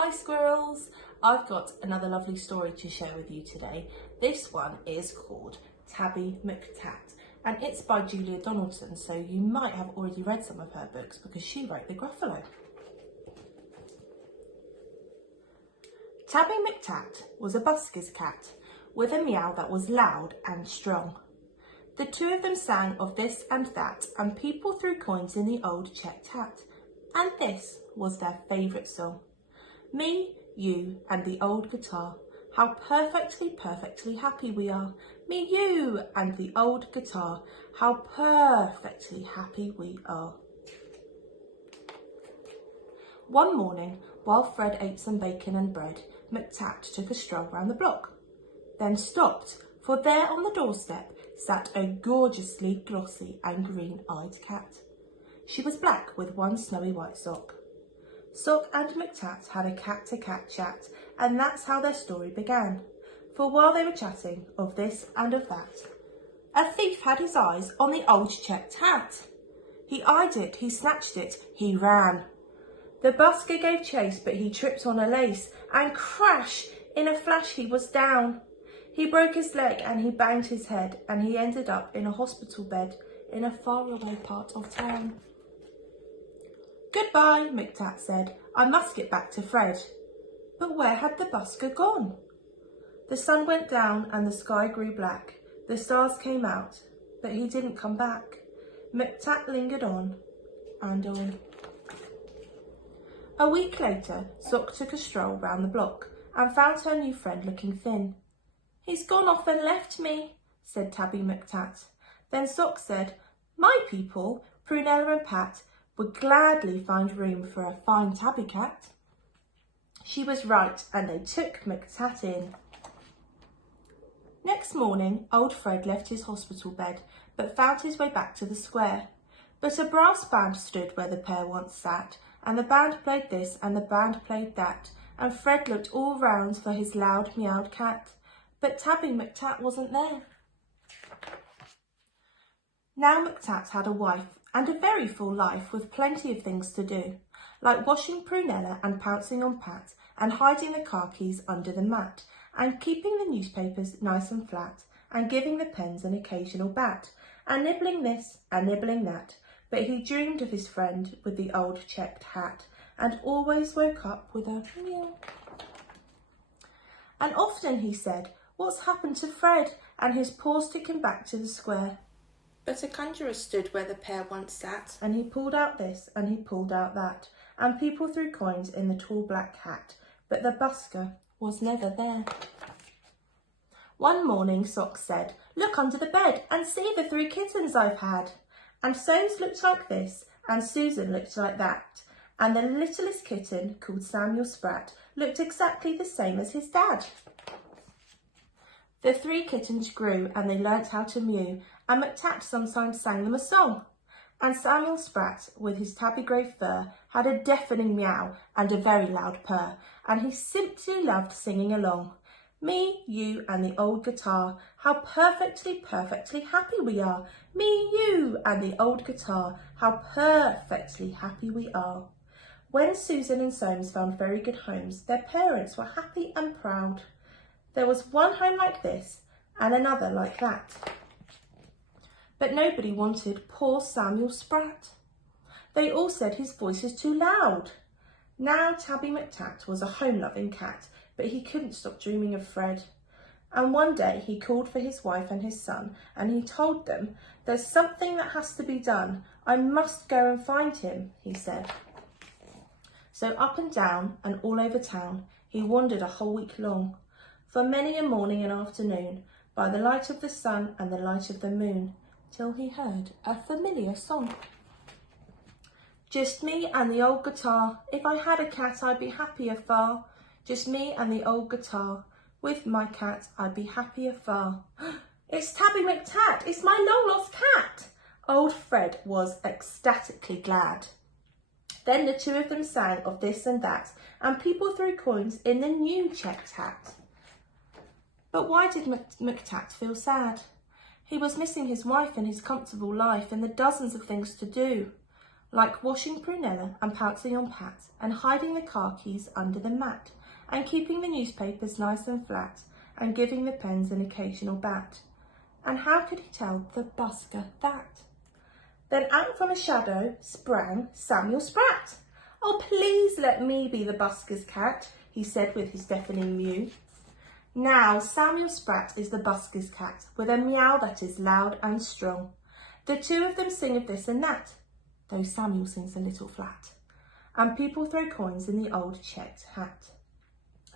Hi squirrels! I've got another lovely story to share with you today. This one is called Tabby McTat and it's by Julia Donaldson, so you might have already read some of her books because she wrote The Gruffalo. Tabby McTat was a busker's cat with a meow that was loud and strong. The two of them sang of this and that, and people threw coins in the old checked hat, and this was their favourite song. Me, you and the old guitar, how perfectly happy we are. Me, you and the old guitar, how perfectly happy we are. One morning, while Fred ate some bacon and bread, McTat took a stroll round the block, then stopped, for there on the doorstep sat a gorgeously glossy and green-eyed cat. She was black with one snowy white sock. Sock and McTat had a cat-to-cat chat, and that's how their story began. For while they were chatting of this and of that, a thief had his eyes on the old checked hat. He eyed it, he snatched it, he ran. The busker gave chase, but he tripped on a lace, and crash! In a flash he was down. He broke his leg and he banged his head, and he ended up in a hospital bed in a faraway part of town. Goodbye, McTat said. I must get back to Fred. But where had the busker gone? The sun went down and the sky grew black. The stars came out, but he didn't come back. McTat lingered on and on. A week later, Sock took a stroll round the block and found her new friend looking thin. He's gone off and left me, said Tabby McTat. Then Sock said, my people, Prunella and Pat, would gladly find room for a fine tabby cat. She was right, and they took McTat in. Next morning, old Fred left his hospital bed, but found his way back to the square. But a brass band stood where the pair once sat, and the band played this and the band played that, and Fred looked all round for his loud meowed cat, but Tabby McTat wasn't there. Now McTat had a wife, and a very full life with plenty of things to do, like washing Prunella and pouncing on Pat, and hiding the car keys under the mat, and keeping the newspapers nice and flat, and giving the pens an occasional bat, and nibbling this and nibbling that, but he dreamed of his friend with the old checked hat, and always woke up with a meow. And often he said, what's happened to Fred? And his paws took him back to the square. But a conjurer stood where the pair once sat, and he pulled out this and he pulled out that, and people threw coins in the tall black hat, but the busker was never there. One morning Sock said, look under the bed and see the 3 kittens I've had. And Soames looked like this, and Susan looked like that, and the littlest kitten, called Samuel Sprat, looked exactly the same as his dad. The 3 kittens grew and they learnt how to mew, and McTat sometimes sang them a song. And Samuel Sprat, with his tabby grey fur, had a deafening meow and a very loud purr, and he simply loved singing along. Me, you and the old guitar, how perfectly happy we are. Me, you and the old guitar, how perfectly happy we are. When Susan and Soames found very good homes, their parents were happy and proud. There was one home like this and another like that. But nobody wanted poor Samuel Sprat. They all said his voice was too loud. Now Tabby McTat was a home-loving cat, but he couldn't stop dreaming of Fred. And one day he called for his wife and his son, and he told them, there's something that has to be done. I must go and find him, he said. So up and down and all over town, he wandered a whole week long, for many a morning and afternoon, by the light of the sun and the light of the moon, till he heard a familiar song. Just me and the old guitar, if I had a cat I'd be happier far. Just me and the old guitar, with my cat I'd be happier far. It's Tabby McTat, it's my long-lost cat! Old Fred was ecstatically glad. Then the two of them sang of this and that, and people threw coins in the new checked hat. But why did McTat feel sad? He was missing his wife and his comfortable life and the dozens of things to do. like washing Prunella and pouncing on Pat and hiding the car keys under the mat and keeping the newspapers nice and flat and giving the pens an occasional bat. And how could he tell the busker that? Then out from a shadow sprang Samuel Sprat. "Oh, please let me be the busker's cat," he said with his deafening mew. Now Samuel Sprat is the busker's cat, with a meow that is loud and strong. The two of them sing of this and that, though Samuel sings a little flat, and people throw coins in the old checked hat.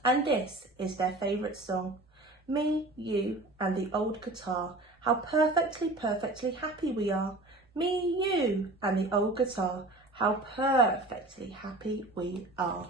And this is their favourite song, "Me, you and the old guitar, how perfectly, perfectly happy we are. Me, you and the old guitar, how perfectly happy we are."